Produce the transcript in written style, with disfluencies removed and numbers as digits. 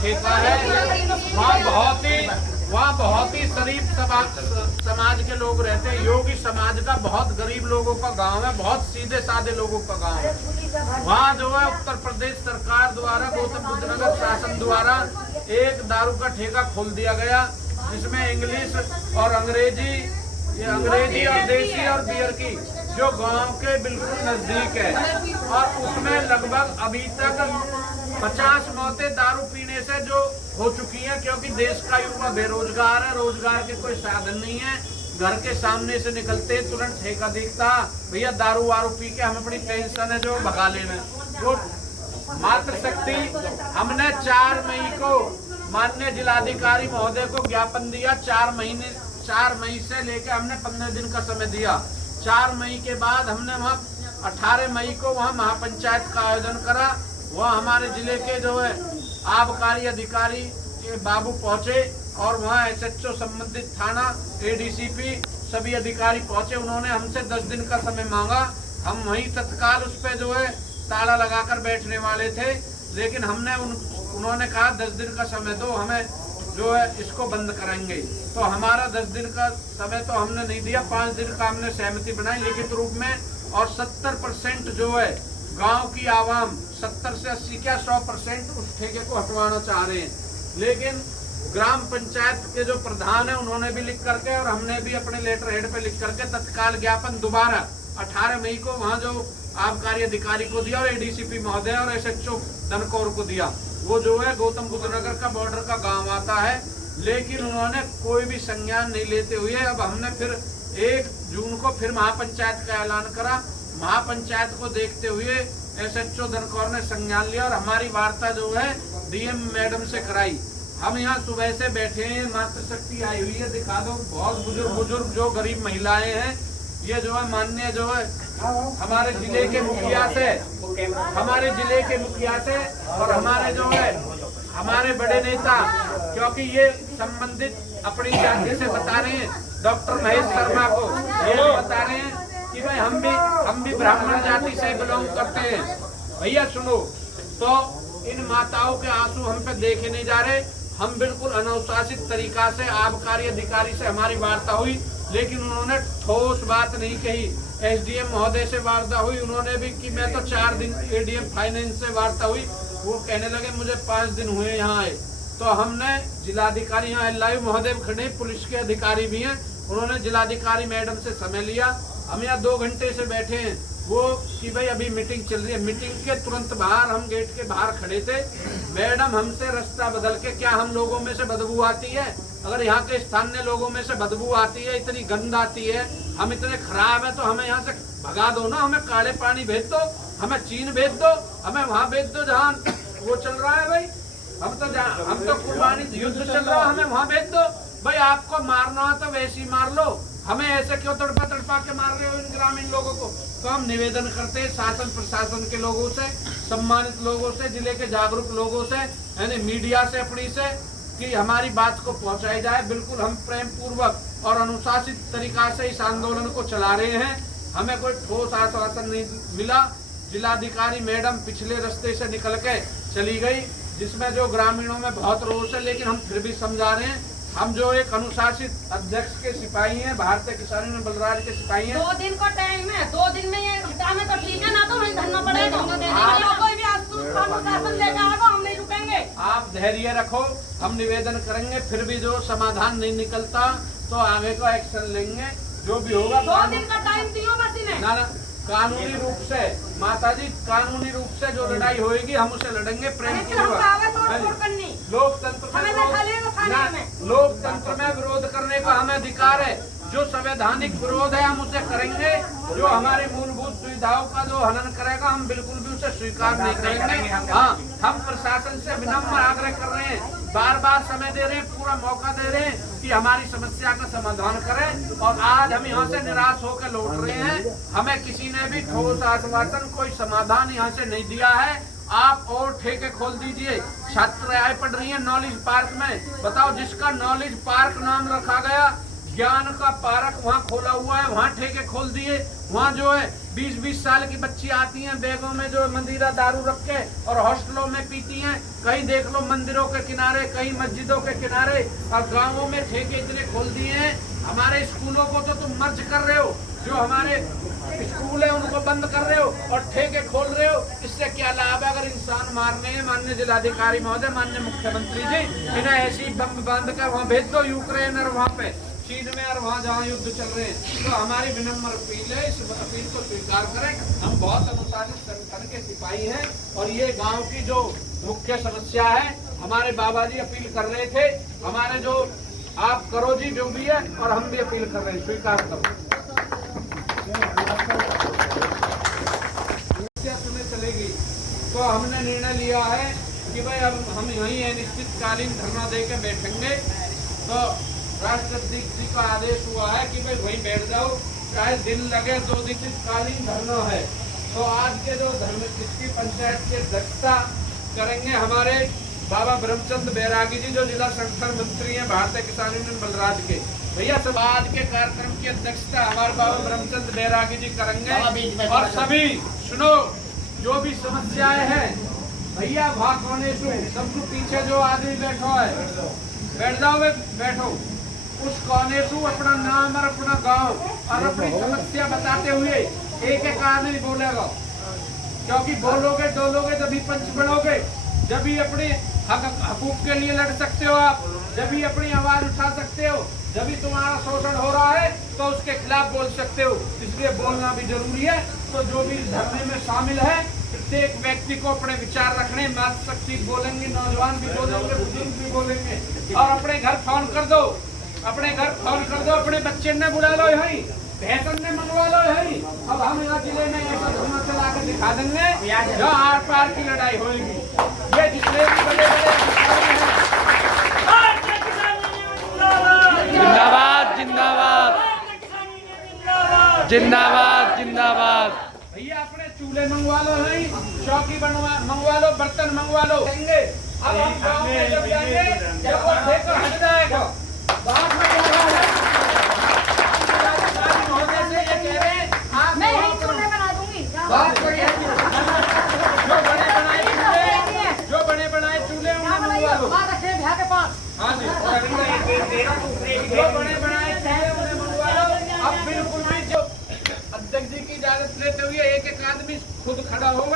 ठेका है। वहाँ बहुत ही शरीफ समाज के लोग रहते हैं। योगी समाज का बहुत गरीब लोगों का गांव है, बहुत सीधे साधे लोगों का गांव है। वहाँ जो है उत्तर प्रदेश सरकार द्वारा, गौतम बुद्ध नगर शासन द्वारा एक दारू का ठेका खोल दिया गया, जिसमें इंग्लिश और अंग्रेजी और देसी और बियर की, जो गांव के बिल्कुल नजदीक है। और उसमें लगभग अभी तक 50 मौतें दारू पीने से जो हो चुकी हैं, क्योंकि देश का युवा बेरोजगार है, रोजगार के कोई साधन नहीं है। घर के सामने से निकलते तुरंत ठेका दिखता, भैया दारू वारू पी के हम अपनी पेंशन है जो भगा लेना। वो मातृशक्ति हमने 4 मई को माननीय जिलाधिकारी महोदय को ज्ञापन दिया। 4 मई से लेकर हमने 15 दिन का समय दिया। 4 मई के बाद हमने वहाँ 18 मई को वहाँ महापंचायत का आयोजन करा। वहाँ हमारे जिले के जो है आबकारी अधिकारी के बाबू पहुँचे और वहाँ SHO संबंधित थाना, ADCP सभी अधिकारी पहुँचे। उन्होंने हमसे 10 दिन का समय मांगा। हम वहीं तत्काल उस पर जो है ताला लगाकर बैठने वाले थे, लेकिन हमने उन्होंने कहा 10 दिन का समय दो, हमें जो है इसको बंद करेंगे। तो हमारा 10 दिन का समय तो हमने नहीं दिया, 5 दिन का हमने सहमति बनाई लिखित रूप में। और 70% जो है गांव की आवाम, 70 से 80 क्या 100% उस ठेके को हटवाना चाह रहे हैं। लेकिन ग्राम पंचायत के जो प्रधान है उन्होंने भी लिख करके और हमने भी अपने लेटर हेड पे लिख करके तत्काल ज्ञापन दोबारा 18 मई को वहाँ जो आबकारी अधिकारी को दिया और ADCP महोदय और SHO धनकौर को दिया। वो जो है गौतम बुद्ध नगर का बॉर्डर का गांव आता है, लेकिन उन्होंने कोई भी संज्ञान नहीं लेते हुए अब हमने फिर 1 जून को फिर महापंचायत का ऐलान करा। महापंचायत को देखते हुए SHO धनकौर ने संज्ञान लिया और हमारी वार्ता जो है DM मैडम से कराई। हम यहाँ सुबह से बैठे हैं, मातृशक्ति आई हुई है, दिखा दो। बहुत बुजुर्ग जो गरीब महिलाएं हैं, ये जो है माननीय जो है हमारे जिले के मुखिया से और हमारे जो है हमारे बड़े नेता, क्योंकि ये संबंधित अपनी जाति से बता रहे हैं, डॉक्टर महेश शर्मा को ये बता रहे हैं कि भाई हम भी ब्राह्मण जाति से बिलोंग करते हैं। भैया सुनो, तो इन माताओं के आंसू हम पे देखे नहीं जा रहे। हम बिल्कुल अनुशासित तरीका से आबकारी अधिकारी से हमारी वार्ता हुई, लेकिन उन्होंने ठोस बात नहीं कही। SDM महोदय से वार्ता हुई, उन्होंने भी कि मैं तो 4 दिन ADM फाइनेंस से वार्ता हुई, वो कहने लगे मुझे 5 दिन हुए यहाँ आए। तो हमने जिलाधिकारी यहाँ LIU महोदय खड़े, पुलिस के अधिकारी भी हैं, उन्होंने जिलाधिकारी मैडम से समय लिया। हम यहाँ 2 घंटे से बैठे हैं। वो कि भाई अभी मीटिंग चल रही है। मीटिंग के तुरंत बाहर हम गेट के बाहर खड़े थे। मैडम हमसे रास्ता बदल के, क्या हम लोगों में से बदबू आती है? अगर यहाँ के स्थानीय लोगों में से बदबू आती है, इतनी गंध आती है, हम इतने खराब है, तो हमें यहाँ से भगा दो ना, हमें काले पानी भेज दो, हमें चीन भेज दो, हमें वहाँ भेज दो जहाँ वो चल रहा है। भाई हम तो कुर्बानी युद्ध चल रहा है, हमें वहाँ भेज दो। भाई आपको मारना हो तो वैसे ही मार लो, हमें ऐसे क्यों तड़पा के मार रहे हो इन ग्रामीण लोगों को? तो हम निवेदन करते हैं शासन प्रशासन के लोगों से, सम्मानित लोगों से, जिले के जागरूक लोगों से, यानी मीडिया से, अपनी से, कि हमारी बात को पहुंचाई जाए। बिल्कुल हम प्रेम पूर्वक और अनुशासित तरीका से इस आंदोलन को चला रहे हैं। हमें कोई ठोस आश्वासन नहीं मिला। जिलाधिकारी मैडम पिछले रास्ते से निकल के चली गई, जिसमें जो ग्रामीणों में बहुत रोष है, लेकिन हम फिर भी समझा रहे हैं। हम जो एक अनुशासित अध्यक्ष के सिपाही हैं, भारतीय किसान यूनियन बलराज के सिपाही हैं। 2 दिन का टाइम है, 2 दिन में ये हटाना तो ठीक है ना, तो वहीं धरना पड़ेगा। कोई भी शासन लेकर आएगा, हम नहीं रुकेंगे। आप धैर्य रखो, हम निवेदन करेंगे। फिर भी जो समाधान नहीं निकलता तो आगे का एक्शन लेंगे, जो भी होगा। 2 दिन का टाइम दियो बस इन्हें। ना कानूनी रूप से, माताजी, कानूनी रूप से जो लड़ाई होगी हम उसे लड़ेंगे प्रेम पूर्वक। लोकतंत्र में विरोध करने का हमें अधिकार है। जो संवैधानिक विरोध है हम उसे करेंगे। जो हमारी मूलभूत सुविधाओं का जो हनन करेगा हम बिल्कुल भी उसे स्वीकार नहीं करेंगे। हाँ, हम प्रशासन से विनम्र आग्रह कर रहे हैं, बार बार समय दे रहे हैं, पूरा मौका दे रहे हैं कि हमारी समस्या का समाधान करें। और आज हम यहाँ से निराश होकर लौट रहे हैं। हमें किसी ने भी ठोस आश्वासन, कोई समाधान यहाँ से नहीं दिया है। आप और ठेके खोल दीजिए। छात्राएं पढ़ रही हैं नॉलेज पार्क में, बताओ, जिसका नॉलेज पार्क नाम रखा गया, ज्ञान का पार्क वहाँ खोला हुआ है, वहाँ ठेके खोल दिए। वहाँ जो है 20-20 साल की बच्ची आती हैं बैगों में जो मदिरा दारू रख के और हॉस्टलों में पीती हैं। कहीं देख लो मंदिरों के किनारे, कहीं मस्जिदों के किनारे, और गांवों में ठेके इतने खोल दिए हैं। हमारे स्कूलों को तो तुम मर्ज कर रहे हो, जो हमारे स्कूल है उनको बंद कर रहे हो और ठेके खोल रहे हो। इससे क्या लाभ है? अगर इंसान मारने हैं, माननीय जिलाधिकारी महोदय, माननीय मुख्यमंत्री जी, इन्हें ऐसी बम बांध कर वहाँ भेज दो, यूक्रेन और वहाँ पे चीन में और वहाँ जहाँ युद्ध चल रहे हैं। तो हमारी विनम्र अपील है, इस अपील को स्वीकार करें। हम बहुत अनुशासित संगठन के सिपाही हैं और ये गांव की जो मुख्य समस्या है, हमारे बाबा जी अपील कर रहे थे, हमारे जो आप करो जी जो भी है, और हम भी अपील कर रहे हैं, स्वीकार करो। सुने चलेगी तो हमने निर्णय लिया है कि भाई अब हम यहीं अनिश्चितकालीन धरना दे के बैठेंगे। तो राष्ट्राध्यक्ष जी का आदेश हुआ है कि भाई वहीं बैठ जाओ, चाहे दिन लगे, 2 अनिश्चितकालीन धरना है। तो आज के जो धर्म इसकी पंचायत की अध्यक्षता करेंगे हमारे बाबा ब्रह्मचंद बैरागी जी, जो जिला संगठन मंत्री हैं भारतीय किसान यूनियन बलराज के। भैया सब आज के कार्यक्रम की अध्यक्षता हमारे बाबा ब्रह्मचंद बैरागी जी करेंगे। और सभी सुनो, जो भी समस्याएं हैं भैया, वहाँ कोने से सबसे पीछे जो आदमी बैठो है, बैठ जाओ, बैठो उस कोने से अपना नाम और अपना गांव और अपनी समस्या बताते हुए एक एक आदमी बोलेगा। क्योंकि बोलोगे डोलोगे तभी पंच बनोगे, जब भी अपने हकूक के लिए लड़ सकते हो आप, जब भी अपनी आवाज उठा सकते हो, जब भी तुम्हारा शोषण हो रहा है तो उसके खिलाफ बोल सकते हो। इसलिए बोलना भी जरूरी है। तो जो भी इस धरने में शामिल है, प्रत्येक व्यक्ति को अपने विचार रखने, मातृशक्ति बोलेंगे, नौजवान भी बोलेंगे, बुजुर्ग भी बोलेंगे। और अपने घर फोन कर दो, अपने घर फोन कर दो, अपने बच्चे ने बुला लो यहीं, भैंसन ने मंगवा लो यहीं। अब हम यहाँ जिले में ऐसा धरना चला के दिखा देंगे जो आर पार की लड़ाई होगी। ये जितने भी बड़े जिंदाबाद जिंदाबाद जिंदाबाद जिंदाबाद। भैया अपने चूल्हे मंगवा लो यहीं, चौकी मंगवा लो, बर्तन मंगवा लो। अब हम गाँव में जब जाएंगे, जब वो ठेका हट जाएगा, बात में मैं यही चूल्हे बना दूंगी। जो बने बनाए चूल्हे उन्हें मंगवा लो। हाँ जी, जो बने बनाए चूल्हे उन्हें मंगवा लो। अब बिल्कुल भी जो अध्यक्ष जी की इजाजत लेते हुए एक एक आदमी खुद खड़ा होगा।